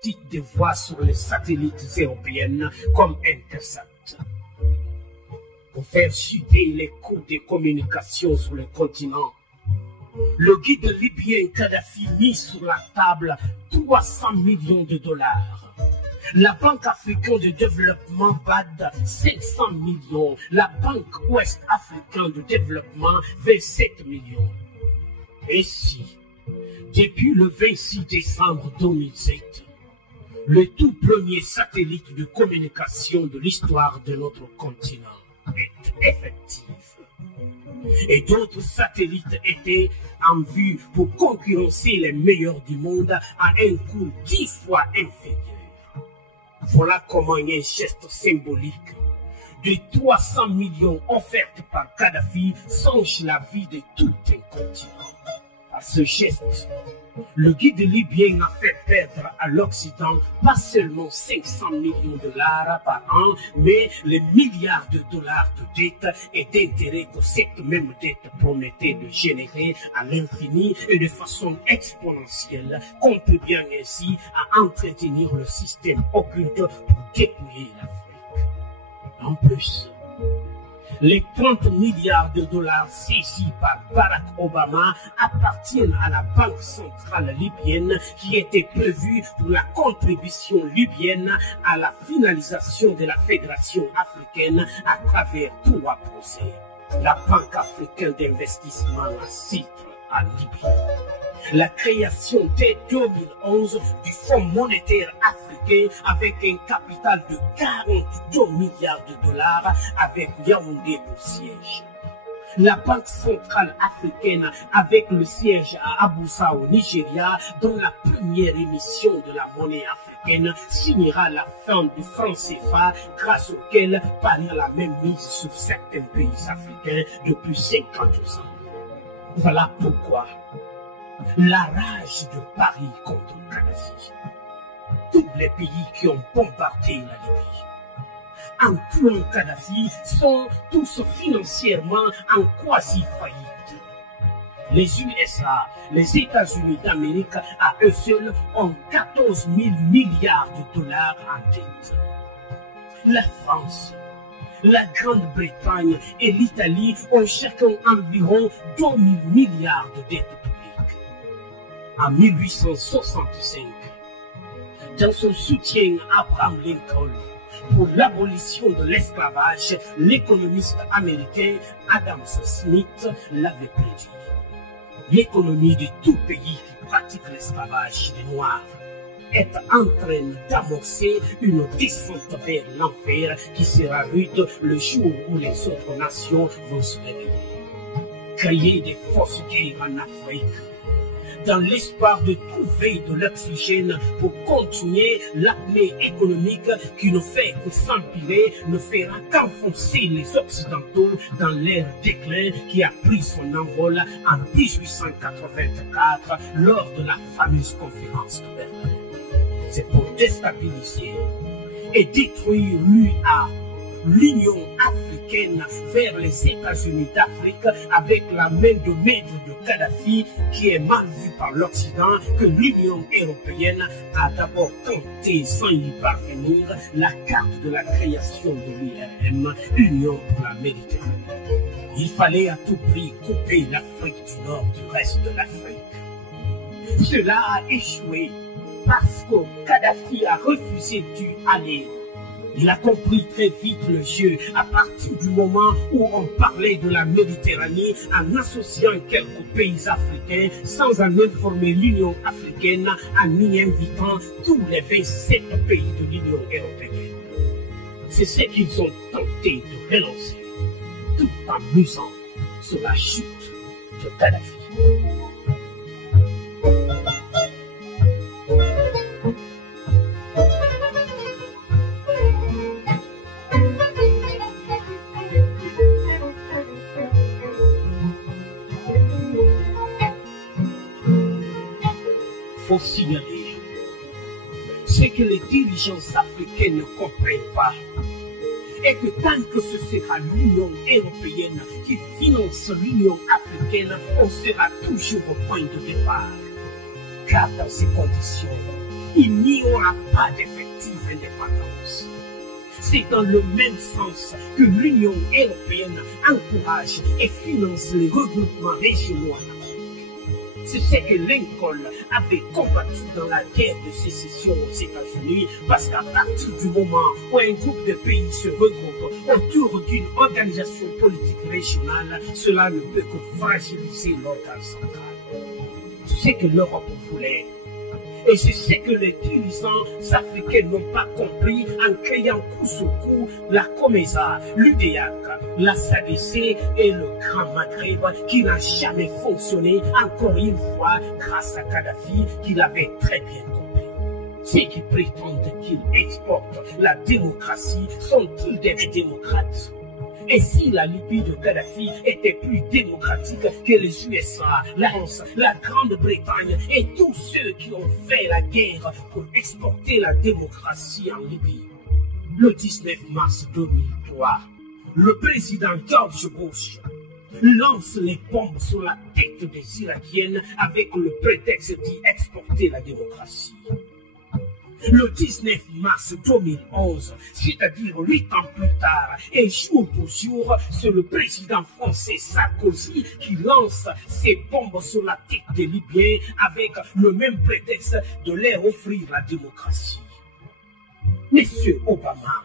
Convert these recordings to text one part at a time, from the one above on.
optique de voix sur les satellites européennes comme Intersat. Pour faire chuter les coûts des communications sur le continent, le guide libyen Kadhafi mit sur la table 300 millions de dollars. La Banque africaine de développement BAD 500 millions. La Banque ouest africaine de développement 27 millions. Et si, depuis le 26 décembre 2007, le tout premier satellite de communication de l'histoire de notre continent est effectif, et d'autres satellites étaient en vue pour concurrencer les meilleurs du monde à un coût 10 fois inférieur. Voilà comment un geste symbolique de 300 millions offerts par Kadhafi change la vie de tout un continent. À ce geste, le guide libyen a fait perdre à l'Occident pas seulement 500 millions de dollars par an, mais les milliards de dollars de dettes et d'intérêts que cette même dette promettait de générer à l'infini et de façon exponentielle, contribuant ainsi à entretenir le système occulte pour dépouiller l'Afrique. En plus, les 30 milliards de dollars saisis par Barack Obama appartiennent à la Banque centrale libyenne qui était prévue pour la contribution libyenne à la finalisation de la Fédération africaine à travers 3 projets. La Banque africaine d'investissement à Chypre, en Libye. La création dès 2011 du Fonds monétaire africain avec un capital de 42 milliards de dollars avec Yaoundé pour siège. La Banque centrale africaine avec le siège à Abuja au Nigeria, dont la première émission de la monnaie africaine signera la fin du franc CFA, grâce auquel Paris a la même mise sur certains pays africains depuis 52 ans. Voilà pourquoi la rage de Paris contre Kadhafi. Tous les pays qui ont bombardé la Libye en tuant Kadhafi sont tous financièrement en quasi-faillite. Les USA, les États-Unis d'Amérique, à eux seuls, ont 14 000 milliards de dollars en dette. La France, la Grande-Bretagne et l'Italie ont chacun environ 2 000 milliards de dettes publiques. En 1865, dans son soutien à Abraham Lincoln pour l'abolition de l'esclavage, l'économiste américain Adam Smith l'avait prédit. L'économie de tout pays qui pratique l'esclavage des Noirs est en train d'amorcer une descente vers l'enfer qui sera rude le jour où les autres nations vont se réveiller. Créer des fausses guerres en Afrique, dans l'espoir de trouver de l'oxygène pour continuer l'apnée économique qui ne fait que s'empirer, ne fera qu'enfoncer les Occidentaux dans leur déclin qui a pris son envol en 1884 lors de la fameuse conférence de Berlin. C'est pour déstabiliser et détruire l'UA, l'Union africaine, vers les États-Unis d'Afrique avec la main de maître de Kadhafi qui est mal vue par l'Occident, que l'Union européenne a d'abord tenté sans y parvenir la carte de la création de l'URM, Union pour la Méditerranée. Il fallait à tout prix couper l'Afrique du Nord du reste de l'Afrique. Cela a échoué parce que Kadhafi a refusé d'y aller. Il a compris très vite le jeu à partir du moment où on parlait de la Méditerranée en associant quelques pays africains sans en informer l'Union africaine, en y invitant tous les 27 pays de l'Union européenne. C'est ce qu'ils ont tenté de relancer, tout en musant sur la chute de Kadhafi. Faut signaler ce que les dirigeants africains ne comprennent pas et que tant que ce sera l'Union européenne qui finance l'Union africaine, on sera toujours au point de départ. Car dans ces conditions, il n'y aura pas d'effective indépendance. C'est dans le même sens que l'Union européenne encourage et finance les regroupements régionaux en Afrique. C'est ce que Lincoln avait combattu dans la guerre de sécession aux États-Unis, parce qu'à partir du moment où un groupe de pays se regroupe autour d'une organisation politique régionale, cela ne peut que fragiliser l'ordre central. C'est ce que l'Europe voulait. Et c'est ce que les dirigeants africains n'ont pas compris en créant coup sur coup la COMESA, l'UDEAC, la SADC et le Grand Maghreb qui n'a jamais fonctionné, encore une fois, grâce à Kadhafi qui l'avait très bien compris. Ceux qui prétendent qu'ils exportent la démocratie sont-ils des démocrates? Et si la Libye de Kadhafi était plus démocratique que les USA, la France, la Grande-Bretagne et tous ceux qui ont fait la guerre pour exporter la démocratie en Libye? Le 19 mars 2003, le président George Bush lance les bombes sur la tête des Irakiennes avec le prétexte d'y exporter la démocratie. Le 19 mars 2011, c'est-à-dire 8 ans plus tard, et jour pour jour, c'est le président français Sarkozy qui lance ses bombes sur la tête des Libyens avec le même prétexte de leur offrir la démocratie. Monsieur Obama,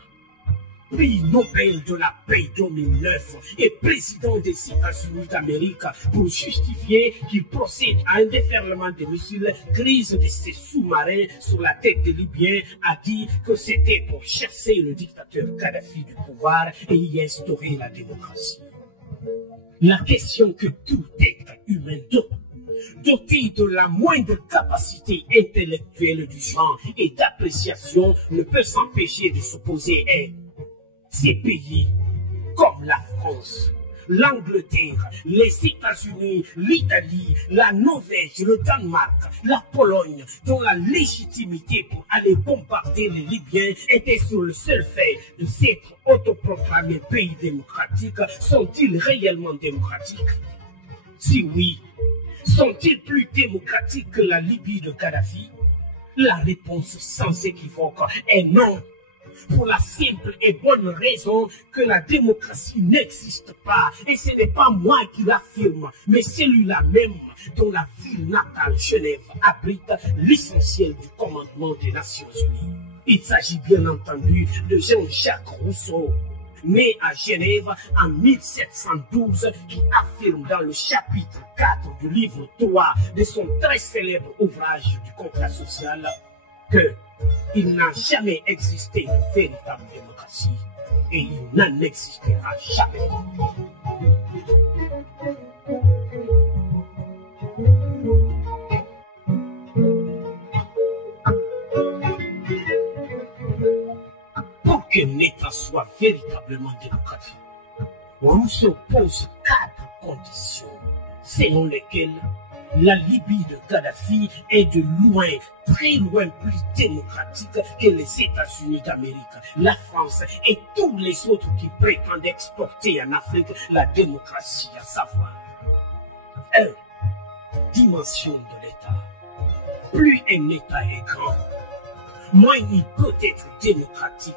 prix Nobel de la paix 2009 et président des États-Unis d'Amérique, pour justifier qu'il procède à un déferlement de missiles grise de ses sous-marins sur la tête des Libyens, a dit que c'était pour chasser le dictateur Kadhafi du pouvoir et y instaurer la démocratie. La question que tout être humain doté de la moindre capacité intellectuelle du genre et d'appréciation ne peut s'empêcher de se poser est: ces pays, comme la France, l'Angleterre, les États-Unis, l'Italie, la Norvège, le Danemark, la Pologne, dont la légitimité pour aller bombarder les Libyens était sur le seul fait de s'être autoproclamés pays démocratiques, sont-ils réellement démocratiques? Si oui, sont-ils plus démocratiques que la Libye de Kadhafi? La réponse sans équivoque est non. Pour la simple et bonne raison que la démocratie n'existe pas. Et ce n'est pas moi qui l'affirme, mais celui-là même dont la ville natale Genève abrite l'essentiel du commandement des Nations Unies. Il s'agit bien entendu de Jean-Jacques Rousseau, né à Genève en 1712, qui affirme dans le chapitre 4 du livre 3 de son très célèbre ouvrage du contrat social que il n'a jamais existé de véritable démocratie et il n'en existera jamais. Pour qu'un État soit véritablement démocratique, Rousseau pose 4 conditions selon lesquelles la Libye de Kadhafi est de loin, très loin plus démocratique que les États-Unis d'Amérique, la France et tous les autres qui prétendent exporter en Afrique la démocratie, à savoir 1. Dimension de l'État. Plus un État est grand, moins il peut être démocratique.